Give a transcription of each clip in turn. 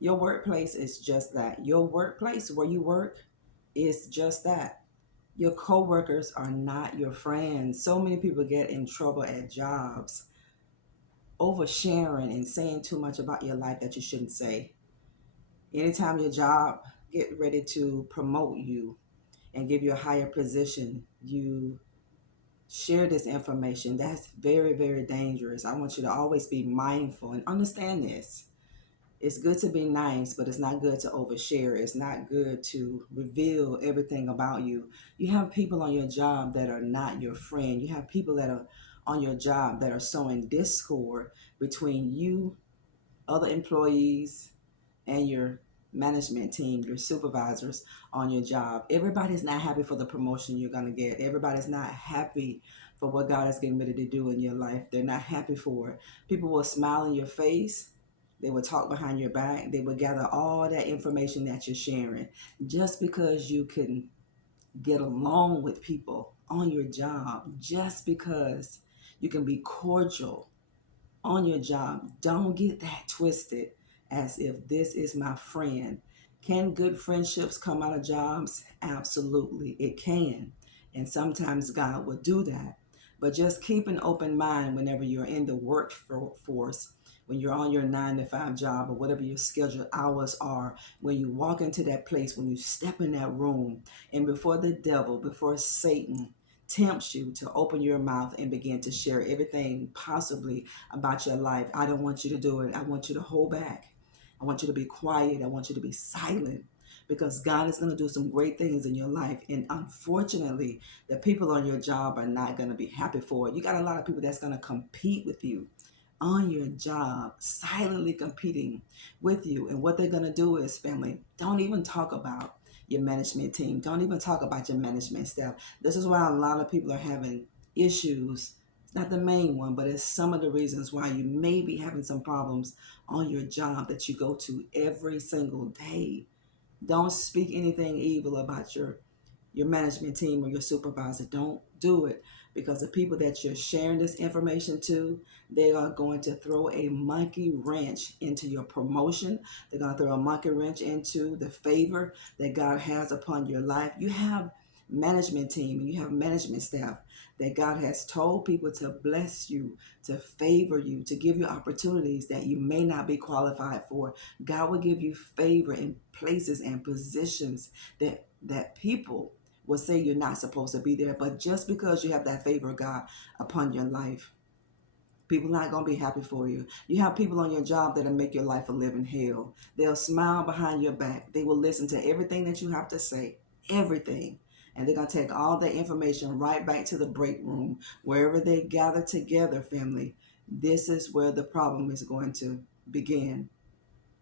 Your workplace is just that. Your workplace where you work is just that. Your coworkers are not your friends. So many people get in trouble at jobs, oversharing and saying too much about your life that you shouldn't say. Anytime your job get ready to promote you and give you a higher position, you share this information. That's very, very dangerous. I want you to always be mindful and understand this. It's good to be nice, but it's not good to overshare. It's not good to reveal everything about you. You have people on your job that are not your friend. You have people that are on your job that are sowing discord between you, other employees, and your management team, your supervisors on your job. Everybody's not happy for the promotion you're going to get. Everybody's not happy for what God is getting ready to do in your life. They're not happy for it. People will smile in your face. They will talk behind your back. They will gather all that information that you're sharing just because you can get along with people on your job, just because you can be cordial on your job. Don't get that twisted as if this is my friend. Can good friendships come out of jobs? Absolutely, it can. And sometimes God will do that. But just keep an open mind whenever you're in the workforce, when you're on your 9 to 5 job or whatever your scheduled hours are, when you walk into that place, when you step in that room, and before the devil, before Satan tempts you to open your mouth and begin to share everything possibly about your life, I don't want you to do it. I want you to hold back. I want you to be quiet. I want you to be silent because God is going to do some great things in your life. And unfortunately, the people on your job are not going to be happy for it. You got a lot of people that's going to compete with you on your job, silently competing with you. And what they're going to do is, family, don't even talk about your management team. Don't even talk about your management staff. This is why a lot of people are having issues. It's not the main one, but it's some of the reasons why you may be having some problems on your job that you go to every single day. Don't speak anything evil about your management team or your supervisor. Don't do it because the people that you're sharing this information to, they are going to throw a monkey wrench into your promotion. They're going to throw a monkey wrench into the favor that God has upon your life. You have management team and you have management staff that God has told people to bless you, to favor you, to give you opportunities that you may not be qualified for. God will give you favor in places and positions that people will say you're not supposed to be there. But just because you have that favor of God upon your life, people are not going to be happy for you. You have people on your job that'll make your life a living hell. They'll smile behind your back. They will listen to everything that you have to say, everything. And they're going to take all that information right back to the break room, wherever they gather together, family. This is where the problem is going to begin.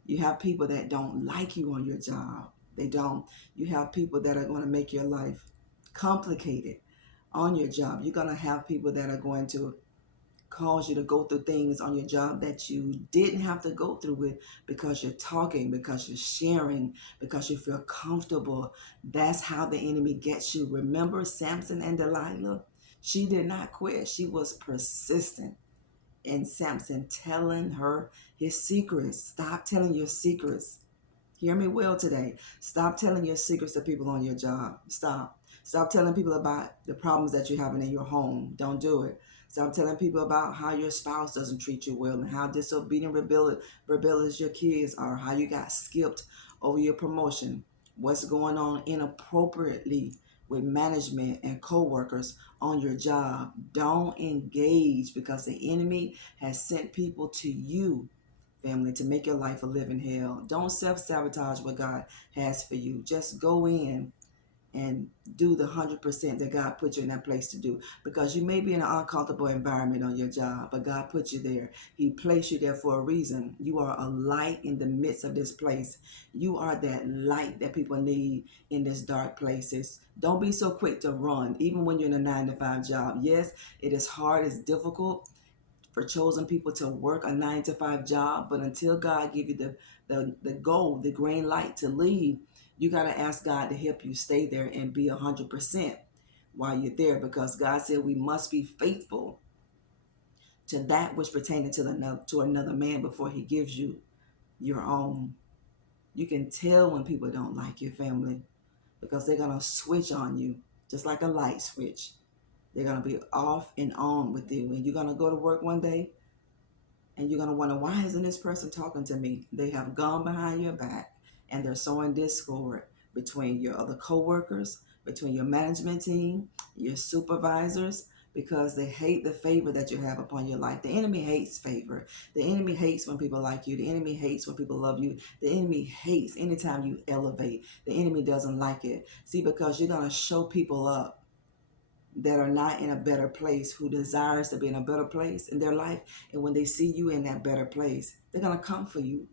You have people that don't like you on your job. They don't. You have people that are going to make your life complicated on your job. You're going to have people that are going to cause you to go through things on your job that you didn't have to go through with because you're talking, because you're sharing, because you feel comfortable. That's how the enemy gets you. Remember Samson and Delilah? She did not quit. She was persistent. And Samson telling her his secrets. Stop telling your secrets. Hear me well today. Stop telling your secrets to people on your job. Stop. Stop telling people about the problems that you're having in your home. Don't do it. Stop telling people about how your spouse doesn't treat you well and how disobedient, rebellious your kids are, how you got skipped over your promotion, what's going on inappropriately with management and co-workers on your job. Don't engage because the enemy has sent people to you, family, to make your life a living hell. Don't self-sabotage what God has for you. Just go in and do the 100% that God put you in that place to do. Because you may be in an uncomfortable environment on your job, but God put you there. He placed you there for a reason. You are a light in the midst of this place. You are that light that people need in this dark places. Don't be so quick to run, even when you're in a 9 to 5 job. Yes, it is hard, it's difficult for chosen people to work a 9 to 5 job, but until God give you the goal, the green light to leave, you got to ask God to help you stay there and be 100% while you're there, because God said we must be faithful to that which pertained to another man before he gives you your own. You can tell when people don't like your family because they're going to switch on you just like a light switch. They're going to be off and on with you. And you're going to go to work one day and you're going to wonder, why isn't this person talking to me? They have gone behind your back and they're sowing discord between your other coworkers, between your management team, your supervisors, because they hate the favor that you have upon your life. The enemy hates favor. The enemy hates when people like you. The enemy hates when people love you. The enemy hates anytime you elevate. The enemy doesn't like it. See, because you're going to show people up that are not in a better place, who desires to be in a better place in their life. And when they see you in that better place, they're going to come for you.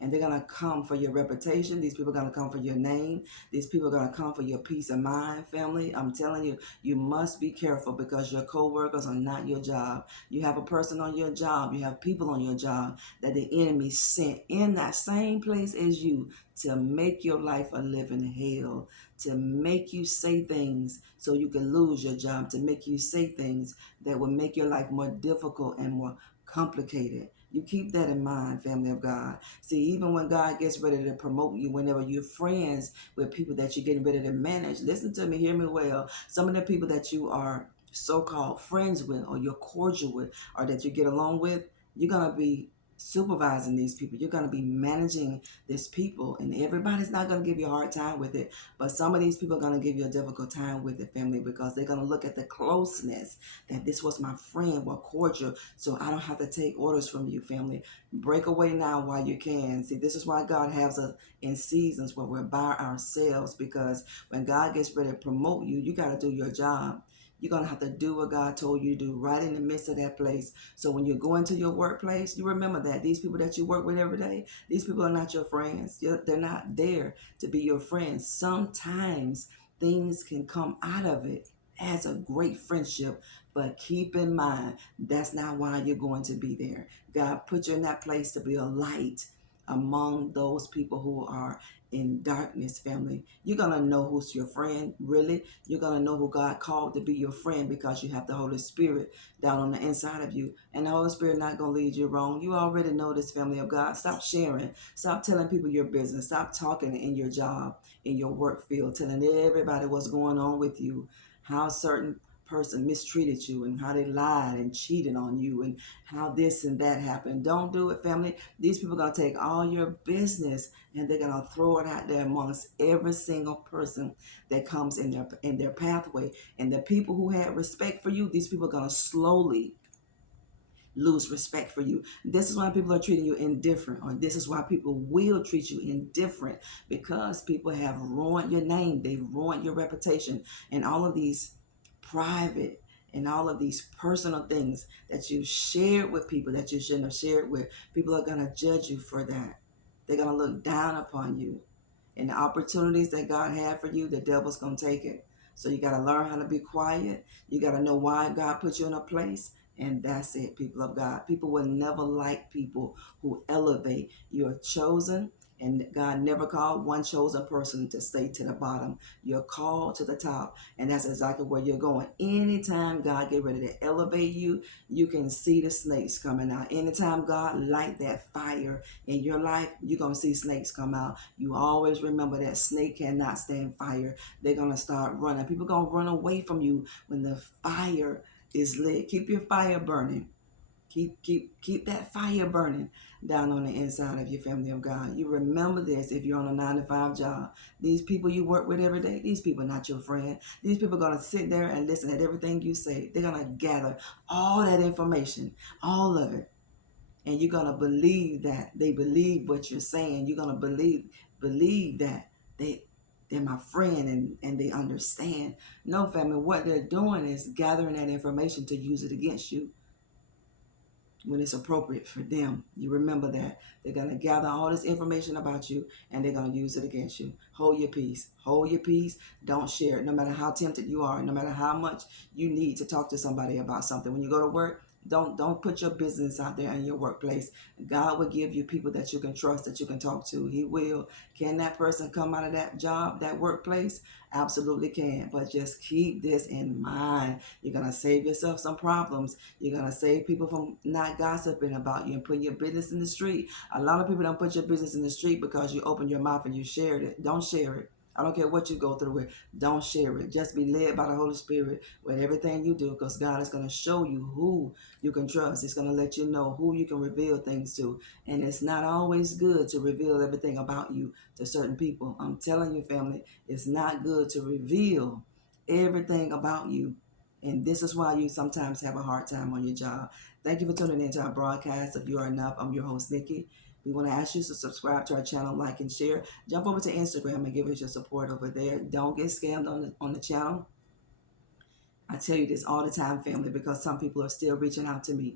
And they're going to come for your reputation. These people are going to come for your name. These people are going to come for your peace of mind, family. I'm telling you, you must be careful because your co-workers are not your job. You have a person on your job. You have people on your job that the enemy sent in that same place as you to make your life a living hell, to make you say things so you can lose your job, to make you say things that will make your life more difficult and more complicated. You keep that in mind, family of God. See, even when God gets ready to promote you, whenever you're friends with people that you're getting ready to manage, listen to me, hear me well. Some of the people that you are so-called friends with, or you're cordial with, or that you get along with, you're going to be supervising these people. You're going to be managing these people, and everybody's not going to give you a hard time with it. But some of these people are going to give you a difficult time with it, family, because they're going to look at the closeness, that this was my friend, we're cordial, so I don't have to take orders from you, family. Break away now while you can. See, this is why God has us in seasons where we're by ourselves, because when God gets ready to promote you, you got to do your job. You're going to have to do what God told you to do right in the midst of that place. So when you're going to your workplace, you remember that these people that you work with every day, these people are not your friends. They're not there to be your friends. Sometimes things can come out of it as a great friendship, but keep in mind, that's not why you're going to be there. God put you in that place to be a light among those people who are in darkness, family. You're going to know who's your friend, really. You're going to know who God called to be your friend because you have the Holy Spirit down on the inside of you. And the Holy Spirit not going to lead you wrong. You already know this, family of God. Stop sharing. Stop telling people your business. Stop talking in your job, in your work field, telling everybody what's going on with you, how certain person mistreated you and how they lied and cheated on you and how this and that happened. Don't do it, family. These people are going to take all your business and they're going to throw it out there amongst every single person that comes in their pathway. And the people who had respect for you, these people are going to slowly lose respect for you. This is why people are treating you indifferent, or this is why people will treat you indifferent, because people have ruined your name, they've ruined your reputation, and all of these private and all of these personal things that you shared with people that you shouldn't have shared with. People are going to judge you for that. They're going to look down upon you. And the opportunities that God had for you, the devil's going to take it. So you got to learn how to be quiet. You got to know why God put you in a place. And that's it, people of God. People will never like people who elevate. You're chosen, and God never called one chosen person to stay to the bottom. You're called to the top, and that's exactly where you're going. Anytime God get ready to elevate you, you can see the snakes coming out. Anytime God light that fire in your life, you're going to see snakes come out. You always remember that snake cannot stand fire. They're going to start running. People going to run away from you when the fire is lit. Keep your fire burning. Keep that fire burning down on the inside of your family of God. You remember this if you're on a 9-to-5 job. These people you work with every day, these people are not your friend. These people are going to sit there and listen to everything you say. They're going to gather all that information, all of it. And you're going to believe that they believe what you're saying. You're going to believe that they're my friend and they understand. No, family, what they're doing is gathering that information to use it against you when it's appropriate for them. You remember that. They're going to gather all this information about you and they're going to use it against you. Hold your peace. Hold your peace. Don't share it. No matter how tempted you are, no matter how much you need to talk to somebody about something. When you go to work, Don't put your business out there in your workplace. God will give you people that you can trust, that you can talk to. He will. Can that person come out of that job, that workplace? Absolutely can. But just keep this in mind. You're gonna save yourself some problems. You're gonna save people from not gossiping about you and putting your business in the street. A lot of people don't put your business in the street because you opened your mouth and you shared it. Don't share it. I don't care what you go through with. Don't share it. Just be led by the Holy Spirit with everything you do, because God is going to show you who you can trust. It's going to let you know who you can reveal things to. And it's not always good to reveal everything about you to certain people. I'm telling you, family, it's not good to reveal everything about you. And this is why you sometimes have a hard time on your job. Thank you for tuning into our broadcast of You Are Enough. I'm your host, Nikki. We want to ask you to subscribe to our channel, like and share. Jump over to Instagram and give us your support over there. Don't get scammed on the channel. I tell you this all the time, family, because some people are still reaching out to me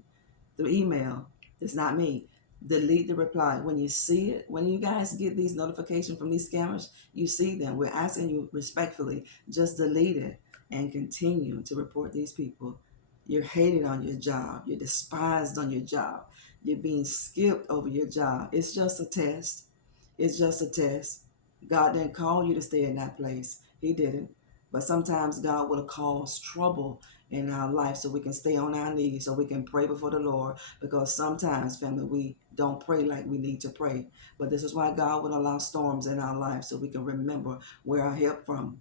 through email. It's not me. Delete the reply. When you see it, when you guys get these notifications from these scammers, you see them. We're asking you respectfully, just delete it and continue to report these people. You're hated on your job. You're despised on your job. You're being skipped over your job. It's just a test. It's just a test. God didn't call you to stay in that place. He didn't. But sometimes God will cause trouble in our life so we can stay on our knees, so we can pray before the Lord. Because sometimes, family, we don't pray like we need to pray. But this is why God will allow storms in our life so we can remember where our help from,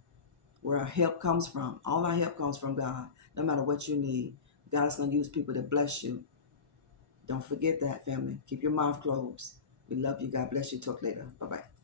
where our help comes from. All our help comes from God, no matter what you need. God is going to use people to bless you. Don't forget that, family. Keep your mouth closed. We love you. God bless you. Talk later. Bye-bye.